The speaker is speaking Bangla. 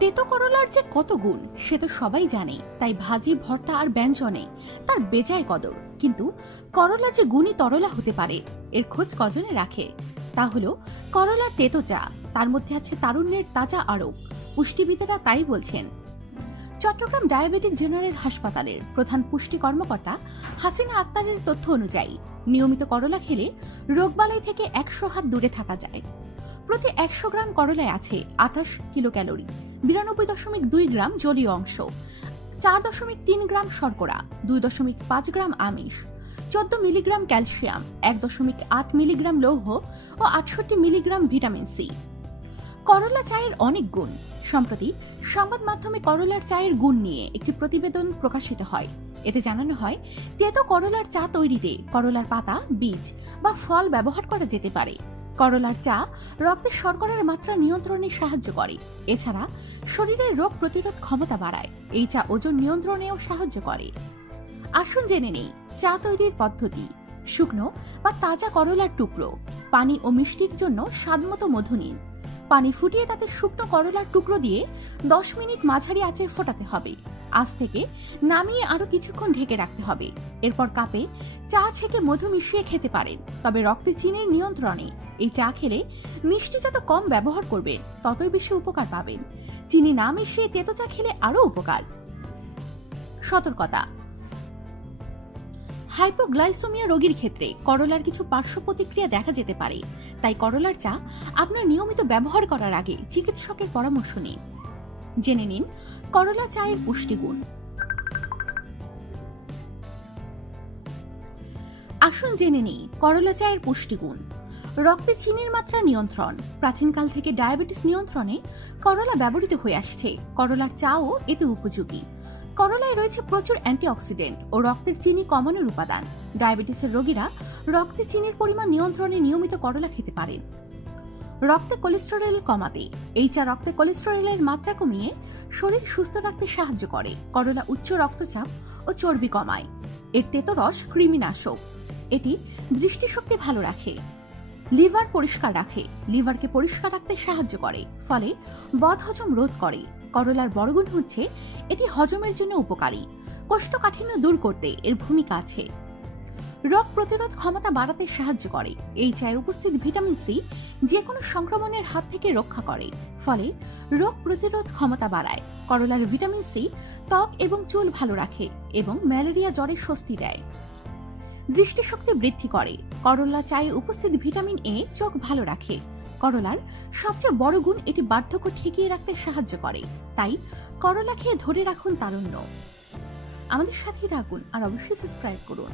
তেতো করলার যে কত গুণ সে তো সবাই জানে, তাই ভাজি, ভর্তা আর ব্যঞ্জনে তার বেজায় কদর। কিন্তু করলা যে গুণী তরলা হতে পারে এর খোঁজ কজনে রাখে? তা হলো করলার তেতো চা। তার মধ্যে আছে তারুণ্যের তাজা আরোগ। পুষ্টিবিদেরা তাই বলছেন। চট্টগ্রাম ডায়াবেটিক জেনারেল হাসপাতালের প্রধান পুষ্টি কর্মকর্তা হাসিনা আক্তারের তথ্য অনুযায়ী নিয়মিত করলা খেলে রোগবালাই থেকে 100 হাত দূরে থাকা যায়। প্রতি 100 গ্রাম করলায় আছে 28 কিলো ক্যালোরি, 92.2 গ্রাম জলীয় অংশ, 4.3 গ্রাম শর্করা, 2.5 গ্রাম আমিষ, 14 মিলিগ্রাম ক্যালসিয়াম, 1.8 মিলিগ্রাম লৌহ ও 68 মিলিগ্রাম ভিটামিন সি। করলা চায়ের অনেক গুণ। সম্প্রতি সংবাদ মাধ্যমে করলার চায়ের গুণ নিয়ে একটি প্রতিবেদন প্রকাশিত হয়। এতে জানানো হয়, তেতো করলার চা তৈরিতে করলার পাতা, বীজ বা ফল ব্যবহার করা যেতে পারে। করলার চা রক্তে শর্করার মাত্রা নিয়ন্ত্রণে সাহায্য করে। এছাড়া শরীরের রোগ প্রতিরোধ ক্ষমতা বাড়ায়। এই চা ওজন নিয়ন্ত্রণেও সাহায্য করে। আসুন জেনে নেই চা তৈরির পদ্ধতি। শুকনো বা তাজা করলার টুকরো, পানি ও মিষ্টির জন্য স্বাদমতো মধু নিন। পানি ফুটিয়ে তাতে শুকনো করলার টুকরো দিয়ে 10 মিনিট মাঝারি আঁচে ফোটাতে হবে। আঁচ থেকে নামিয়ে আরো কিছুক্ষণ ঢেকে রাখতে হবে। এরপর কাপে চা ছেঁকে মধু মিশিয়ে খেতে পারেন, তবে রক্তে চিনির নিয়ন্ত্রণে। এই চা খেলে মিষ্টি যত কম ব্যবহার করবেন ততই বেশি উপকার পাবেন। চিনি না মিশিয়ে তেতো চা খেলে আরো উপকার। সতর্কতা: হাইপোগ্লাইসেমিয়া রোগীর ক্ষেত্রে করলার কিছু পার্শ্ব প্রতিক্রিয়া দেখা যেতে পারে। তাই করলার চা আপনার নিয়মিত ব্যবহার করার আগে চিকিৎসকের পরামর্শ নিন। জেনে নিন করলা চায়ের পুষ্টিগুণ। আসুন জেনে নিই করলা চায়ের পুষ্টিগুণ। রক্তে চিনির মাত্রা নিয়ন্ত্রণ। প্রাচীনকাল থেকে ডায়াবেটিস নিয়ন্ত্রণে করলা ব্যবহৃত হয়ে আসছে। করলার চাও এতে উপযোগী। করলায় রয়েছে প্রচুর অ্যান্টিঅক্সিডেন্ট ও রক্তের চিনি কমানোর উপাদান। ডায়াবেটিসের রোগীরা রক্তে চিনির পরিমাণ নিয়ন্ত্রণে নিয়মিত করলা খেতে পারেন। রক্তে কোলেস্টেরল কমাতে। এই চা রক্তে কোলেস্টেরলের মাত্রা কমিয়ে শরীর সুস্থ রাখতে সাহায্য করে। করলা উচ্চ রক্তচাপ ও চর্বি কমায়। এর তেতো রস কৃমিনাশক। এটি দৃষ্টিশক্তি ভালো রাখে। লিভার পরিষ্কার রাখে। লিভারকে পরিষ্কার রাখতে সাহায্য করে, ফলে বদহজম রোধ করে। করলার বড় গুণ হচ্ছে এটি হজমের জন্য উপকারী। কোষ্ঠকাঠিন্য দূর করতে এর ভূমিকা আছে। রোগ প্রতিরোধ ক্ষমতা বাড়াতে সাহায্য করে। এই চায়ে উপস্থিত ভিটামিন সি যে কোনো সংক্রমণের হাত থেকে রক্ষা করে, ফলে রোগ প্রতিরোধ ক্ষমতা বাড়ায়। করলার ভিটামিন সি ত্বক এবং চুল ভালো রাখে এবং ম্যালেরিয়া জ্বরে স্বস্তি দেয়। দৃষ্টিশক্তি বৃদ্ধি করে। করলা চায়ে উপস্থিত ভিটামিন এ চোখ ভালো রাখে। করলার সবচেয়ে বড় গুণ এটি বার্ধক্য ঠেকিয়ে রাখতে সাহায্য করে। তাই করলা খেয়ে ধরে রাখুন তারুণ্য। আমাদের সাথে থাকুন আর অবশ্যই সাবস্ক্রাইব করুন।